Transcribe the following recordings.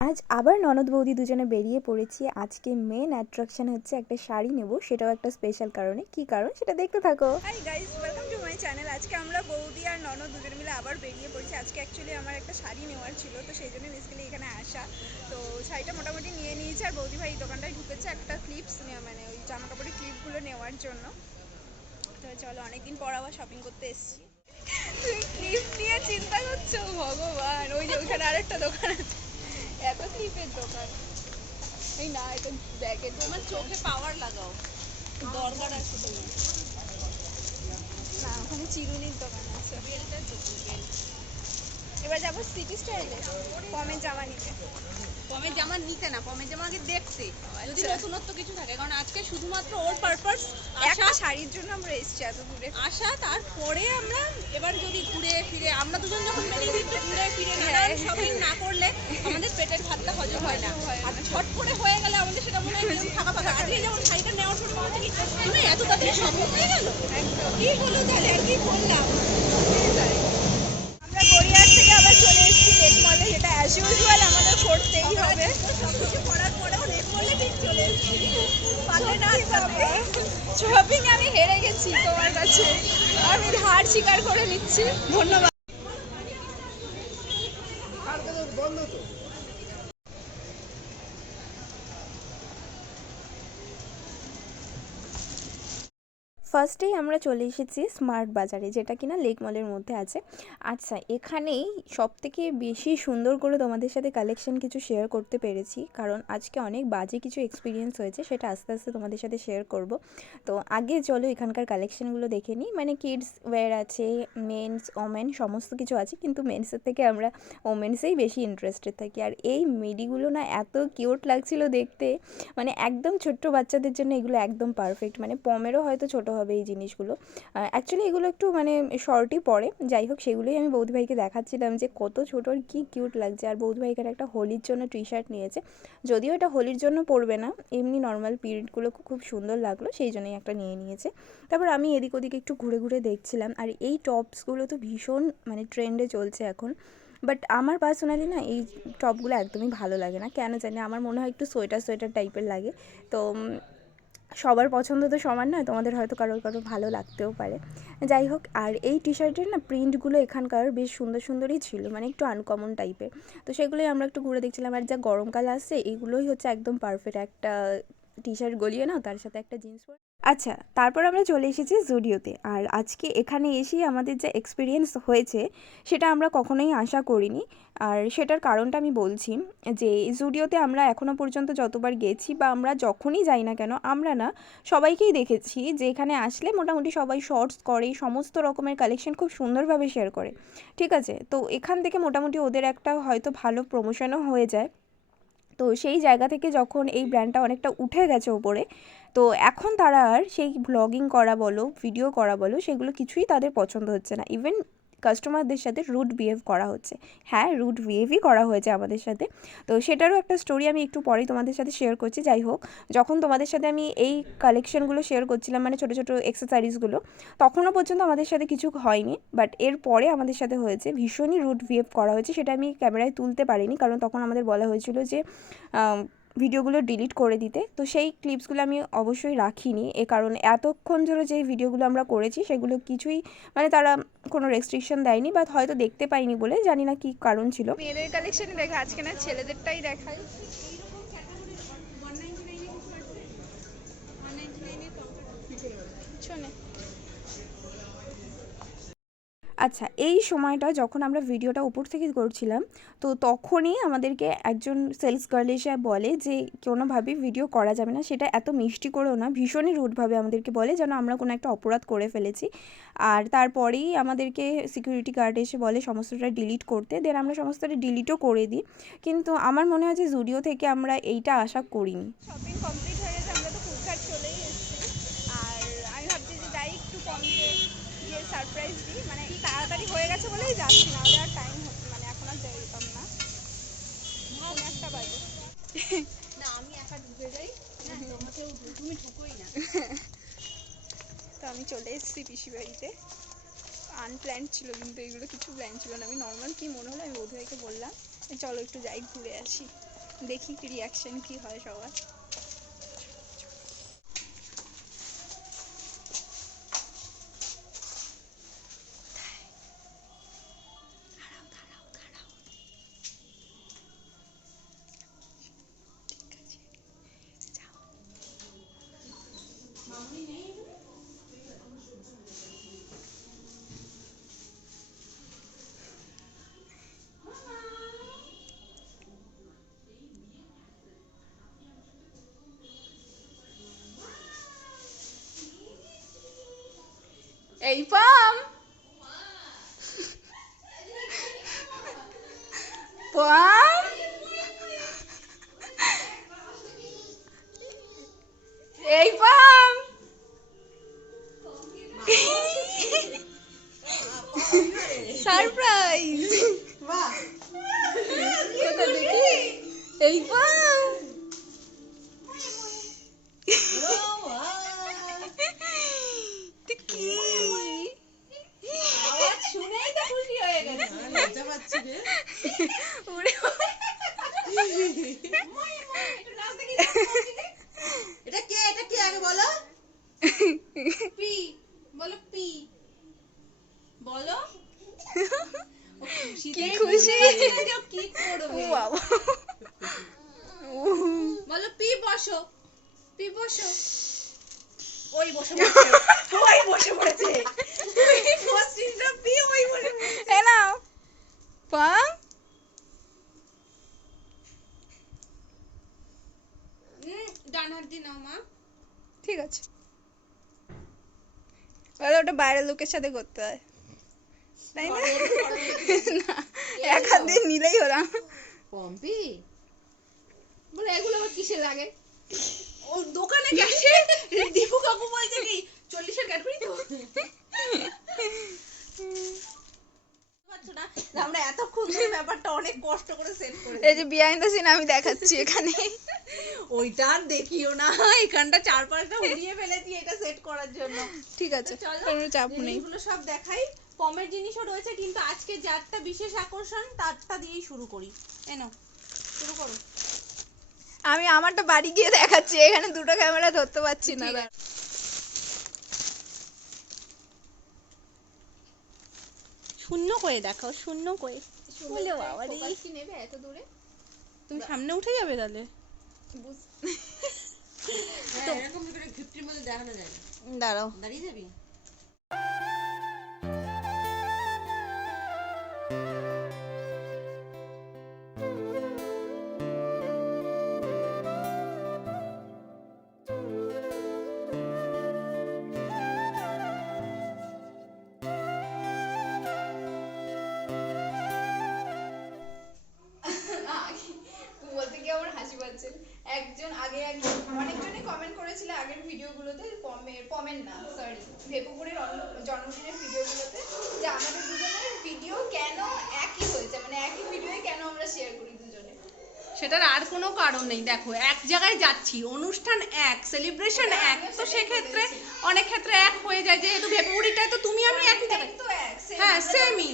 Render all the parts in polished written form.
আজ আবার ননদ বৌদি দুজনে বেরিয়ে পড়েছি। আজকে মেন অ্যাট্রাকশন হচ্ছে একটা শাড়ি নেব, সেটাও একটা স্পেশাল কারণে। কি কারণ সেটা দেখতে থাকো। Hi guys, welcome to my channel. আজকে আমরা বৌদি আর ননদ দুজনে মিলে আবার বেরিয়ে পড়েছি। আজকে অ্যাকচুয়ালি আমার একটা শাড়ি নেওয়ার ছিল, তো সেই জন্য বেসিক্যালি এখানে আসা। তো শাড়িটা মোটামুটি নিয়ে নিয়েছি, আর বৌদি ভাই এই দোকানটায় ঢুকেছে একটা ক্লিপস মানে ওই জামা কাপড়ের ক্লিপগুলো নেওয়ার জন্য। তো চলো, অনেকদিন পর আবার শপিং করতে এসেছি। তুমি ক্লিপ নিয়ে চিন্তা করছো? ভগবান, ওই যে ওইখানে আরেকটা দোকান আছে, এত ক্লিপের দোকান। এই না, এটা ব্যাগের তোমার চোখে পাওয়ার লাগাও, দরকার আছে তোমার। না, ওখানে চিরুনির দোকান আছে। এবার যাবো সিটি স্টাইলে কমের জামা নিতে। পমের জামা নিতে না, পমের জামা আগে দেখতে, যদি আচ্ছা। নতুনত্ব কিছু থাকে। কারণ আজকে শুধুমাত্র ওর পারপাস একটা আসা শাড়ির জন্য আমরা এসেছি এত দূরে। আসা তারপরে আমরা এবার যদি ঘুরে ফিরে, আমরা দুজন যখন বেরিয়ে একটু ঘুরে ফিরে হ্যাঁ। শপিং না করলে আমাদের পেটের ভাতটা হজম হয় না। হয় না। আর ঝট করে হয়ে গেলে আমাদের সেটা মনে হয় নিয়ম ফাঁকা ফাঁকা। আজকে যেমন শাড়িটা নেওয়ার পর মনে হচ্ছে কি তুমি এত তাড়াতাড়ি সম্ভব হয়ে গেল, একদম। কি হলো তাহলে, কি করলাম। আমরা গড়িয়ার থেকে আবার চলে এসেছি লেক মলে, যেটা অ্যাজ ইউজুয়াল আমাদের করতেই হবে। সবকিছু করার পরেও লেট করলে ঠিক চলে এসেছি। পারলে না শপিং আমি হেরে গেছি তোমার কাছে, আমি হার স্বীকার করে নিচ্ছি। ধন্যবাদ। ফার্স্টেই আমরা চলে এসেছি স্মার্ট বাজারে, যেটা কিনা লেক মলের মধ্যে আছে। আচ্ছা, এখানেই সবথেকে বেশি সুন্দর করে তোমাদের সাথে কালেকশন কিছু শেয়ার করতে পেরেছি, কারণ আজকে অনেক বাজে কিছু এক্সপিরিয়েন্স হয়েছে, সেটা আস্তে আস্তে তোমাদের সাথে শেয়ার করব। তো আগে চলো এখানকার কালেকশনগুলো দেখে নিই। মানে কিডস ওয়্যার আছে, মেন্স ওমেন সমস্ত কিছু আছে, কিন্তু মেন্সের থেকে আমরা ওমেন্সেই বেশি ইন্টারেস্টেড থাকি। আর এই মিডিগুলো না এত কিউট লাগছিল দেখতে, মানে একদম ছোট্ট বাচ্চাদের জন্য এগুলো একদম পারফেক্ট। মানে পমেরও হয়তো ছোট হবে এই জিনিসগুলো। অ্যাকচুয়ালি এগুলো একটু মানে শর্টই পড়ে, যাই হোক সেগুলোই আমি বৌদিভাইকে দেখাচ্ছিলাম যে কত ছোট আর কী কিউট লাগছে। আর বৌদিভাই এখানে একটা হোলির জন্য টি শার্ট নিয়েছে, যদিও এটা হোলির জন্য পরবে না, এমনি নর্মাল পিরিয়ডগুলো খুব সুন্দর লাগলো, সেই জন্যই একটা নিয়ে নিয়েছে। তারপর আমি এদিক ওদিক একটু ঘুরে ঘুরে দেখছিলাম। আর এই টপসগুলো তো ভীষণ মানে ট্রেন্ডে চলছে এখন, বাট আমার পার্সোনালি না এই টপগুলো একদমই ভালো লাগে না, কেন জানি আমার মনে হয় একটু সোয়েটার সোয়েটার টাইপের লাগে। তো সবার পছন্দ তো সমান নয়, তোমাদের হয়তো কারোর ভালো লাগতেও পারে। যাই হোক, আর এই টি শার্টের না প্রিন্টগুলো এখানকার বেশ সুন্দর সুন্দরই ছিল, মানে একটু আনকমন টাইপের। তো সেগুলোই আমরা একটু ঘুরে দেখছিলাম। আর যা গরমকাল আসছে, এইগুলোই হচ্ছে একদম পারফেক্ট। একটা টি শার্ট গলিয়ে নাও, তার সাথে একটা জিন্স পরে। আচ্ছা, তারপর আমরা চলে এসেছি জুডিওতে। আর আজকে এখানে এসেই আমাদের যা এক্সপিরিয়েন্স হয়েছে সেটা আমরা কখনোই আশা করিনি। আর সেটার কারণটা আমি বলছি, যে জুডিওতে আমরা এখনও পর্যন্ত যতবার গেছি বা আমরা যখনই যাই না কেন, আমরা না সবাইকেই দেখেছি যে এখানে আসলে মোটামুটি সবাই শর্টস করে, সমস্ত রকমের কালেকশন খুব সুন্দরভাবে শেয়ার করে। ঠিক আছে, তো এখান থেকে মোটামুটি ওদের একটা হয়তো ভালো প্রমোশনও হয়ে যায়। তো সেই জায়গা থেকে যখন এই ব্র্যান্ডটা অনেকটা উঠে গেছে ওপরে, তো এখন তারা আর সেই ব্লগিং করা বলো, ভিডিও করা বলো, সেগুলো কিছুই তাদের পছন্দ হচ্ছে না। ইভেন কাস্টমারদের সাথে রুড বিহেভ করা হচ্ছে। হ্যাঁ, রুড বিহেভই করা হয়েছে আমাদের সাথে। তো সেটারও একটা স্টোরি আমি একটু পরেই তোমাদের সাথে শেয়ার করছি। যাই হোক, যখন তোমাদের সাথে আমি এই কালেকশনগুলো শেয়ার করছিলাম, মানে ছোটো ছোটো অ্যাক্সেসরিজগুলো, তখনও পর্যন্ত আমাদের সাথে কিছু হয়নি, বাট এর পরে আমাদের সাথে হয়েছে। ভীষণই রুড বিহেভ করা হয়েছে, সেটা আমি ক্যামেরায় তুলতে পারিনি, কারণ তখন আমাদের বলা হয়েছিল যে ভিডিওগুলো ডিলিট করে দিতে। তো সেই ক্লিপসগুলো আমি অবশ্যই রাখিনি, এ কারণে এতক্ষণ ধরে যে ভিডিওগুলো আমরা করেছি সেগুলো কিছুই মানে তারা কোনো রেস্ট্রিকশন দেয়নি, বা হয়তো দেখতে পাইনি বলে, জানি না কী কারণ ছিল। মেয়েদের কালেকশন দেখা, আজকে না ছেলেদেরটাই দেখাই। পিছনে আচ্ছা, এই সময়টা যখন আমরা ভিডিওটা উপর থেকে করছিলাম, তো তখনই আমাদেরকে একজন সেলস গার্ল এসে বলে যে কোনোভাবেই ভিডিও করা যাবে না, সেটা এত মিষ্টি করেও না, ভীষণই রুডভাবে আমাদেরকে বলে যেন আমরা কোনো একটা অপরাধ করে ফেলেছি। আর তারপরেই আমাদেরকে সিকিউরিটি গার্ড এসে বলে সমস্তটা ডিলিট করতে, দেন আমরা সমস্তটা ডিলিটও করে দিই। কিন্তু আমার মনে হয় যে জুডিও থেকে আমরা এইটা আশা করিনি। শপিং কমপ্লিট হয়ে গেছে, আমরা তো ফুলঘাট চলেই এসেছি। আর আমি ভাবছি যে যাই একটু কমকে গিয়ে সারপ্রাইজ দিই, মানে তাড়াতাড়ি হয়ে গেছে বলেই যাচ্ছি, না হলে আর টাইম হচ্ছে, মানে এখন আর যেতাম না। কোন একটা বাজে। না, আমি একা ঢুকে যাই, হ্যাঁ তোমাকেও তুমি ঢুকোই না। তো আমি চলে এসেছি পিসি বাড়িতে। আনপ্ল্যান্ড ছিল, কিন্তু এগুলো কিছু প্ল্যান ছিল না। আমি নর্মাল কি মনে হলো আমি বৌদিভাইকে বললাম চলো একটু যাই ঘুরে আসি, দেখি কি রিয়াকশন কি হয় সবার। এই পাম পাম এই পাম সারপ্রাইজ কোথা দেখি এই পাম কি আওয়াজ শুনেই তো খুশি হয়ে গেছে। লজ্জা পাচ্ছি রে। উড়ে একটু নাচ দেখি, নাচ দেখি। এটা কে আগে বলো? পি বলো, পি বলো। ও খুশিতে কি খুশি। যে ও কি করবে। ও বাবা বলো পি বসো, পি বসো। ওই বসে পড়েছে, ওই বসে পড়েছে। ওই বসিটা পি ওই বসে পড়েছে। এ নাও পাম ডান হাত দিয়ে নাও মা। ঠিক আছে। বলো ওটা বাইরের লোকের সাথে করতে হয় তাই না? না এক হাত দিয়ে নিলেই হলো। পম্পি বলে এগুলো আবার কিসে লাগে? ও দোকানে গেছে, দীপু কাকু বলছে কি 40-এর ক্যাডবেরি তো। পারছো না যে আমরা এতক্ষণ ধরে ব্যাপারটা অনেক কষ্ট করে সেট করেছি। এই যে বিহাইন্ড দ্য সিন আমি দেখাচ্ছি এখানে। ওইটা আর দেখিও না, এখানটা 4-5টা উড়িয়ে ফেলেছি এটা সেট করার জন্য। ঠিক আছে চলো কোনো চাপ নেই। জিনিসগুলো সব দেখাই। কমের জিনিসও রয়েছে, কিন্তু আজকে যারটা বিশেষ আকর্ষণ তারটা দিয়েই শুরু করি। এনো শুরু করো। আমি আমারটা বাড়ি গিয়ে দেখাচ্ছি, এখানে দুটো ক্যামেরা ধরতে পারছি না। ঠিক আছে। শূন্য করে দেখাও, শূন্য করে। বলে বাবা রে, কি নেবে এত দূরে? তুমি সামনে উঠে যাবে তাহলে। হ্যাঁ, এরকম করে ঘিপটির মধ্যে দেখানো যায় না। দাঁড়াও। দাঁড়িয়ে যাবি? বলতে গিয়ে আমার হাসি পাচ্ছে। একজন আগে অনেকজনই কমেন্ট করেছিল আগের ভিডিওগুলোতে, পমের না সরি ভেপুপুরের জন্মদিনের ভিডিওগুলোতে, যে আমাদের দুজনের ভিডিও কেন একই হয়েছে, মানে একই ভিডিওই কেন আমরা শেয়ার করি দুজনে। সেটার আর কোনো কারণ নেই। দেখো এক জায়গায় যাচ্ছি, অনুষ্ঠান এক, সেলিব্রেশন এক, তো সেক্ষেত্রে অনেক ক্ষেত্রে এক হয়ে যায়। যেহেতু ভেপুরিটায় তো তুমি আমি একই জায়গায়, তো এক হ্যাঁ সেমই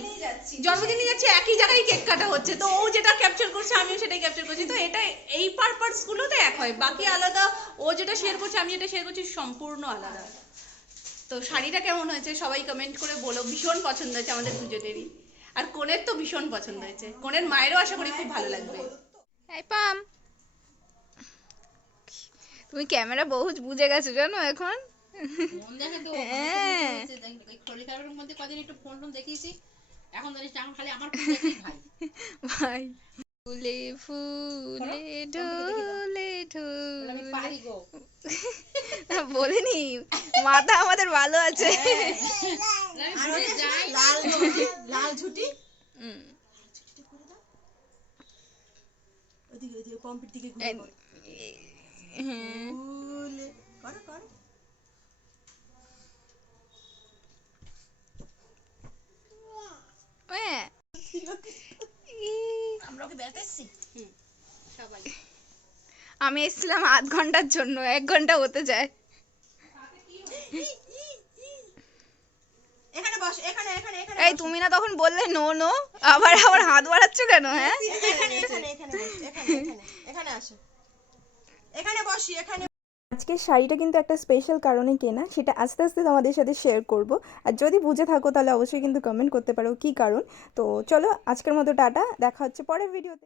জন্মদিনে যাচ্ছি, একই জায়গায় কেক কাটা হচ্ছে, তো ও যেটা ক্যাপচার করছে আমিও সেটাই ক্যাপচার করছি, তো এটা এই পারপাস গুলোতে এক হয়। বাকি আলাদা, ও যেটা শেয়ার করছে আমি যেটা শেয়ার করছি সম্পূর্ণ আলাদা। তো শাড়িটা কেমন হয়েছে সবাই কমেন্ট করে বলো। ভীষণ পছন্দ হয়েছে আমাদের দুজনেরই, আর কোনের তো ভীষণ পছন্দ হয়েছে। কোনের মায়েরও আশা করি খুব ভালো লাগবে। এই পাম তুমি ক্যামেরা বহু বুঝে গেছো জানো এখন। ফোন দেখে তো হ্যাঁ। শরীর খারাপের মধ্যে কদিন একটু ফোন দেখিয়েছি। এখন জানিস এখন খালি আমার ফোন দেখেই ভাই। ভাই ফুলে ফুলে ঢোলে আমি ঢোলে পারি গো। বলিনি মাথা আমাদের ভালো আছে। আর ওই যাই লাল ঝুটি, লাল ঝুটি হুম। ওদিকে পম্পির দিকে ঘুরে পড়। হুম। ফুলে করো করো। হ্যাঁ। আমরা ওকে বেড়াতে এসেছি সবাই আমি এসেছিলাম আধ ঘন্টার জন্য, 1 ঘন্টা হতে যায়। এখানে বস। বস এখানে এখানে এখানে এই তুমি না তখন বললে নো নো, আবার আবার হাত বাড়াচ্ছ কেন? হ্যাঁ এখানে এখানে এখানে বস এখানে এখানে এখানে আসো এখানে বসি এখানে। আজকের শাড়িটা কিন্তু একটা স্পেশাল কারণে কেনা, সেটা আস্তে আস্তে তোমাদের সাথে শেয়ার করব। আর যদি বুঝে থাকো তাহলে অবশ্যই কিন্তু কমেন্ট করতে পারো কী কারণ। তো চলো আজকের মতো টাটা, দেখা হচ্ছে পরের ভিডিওতে।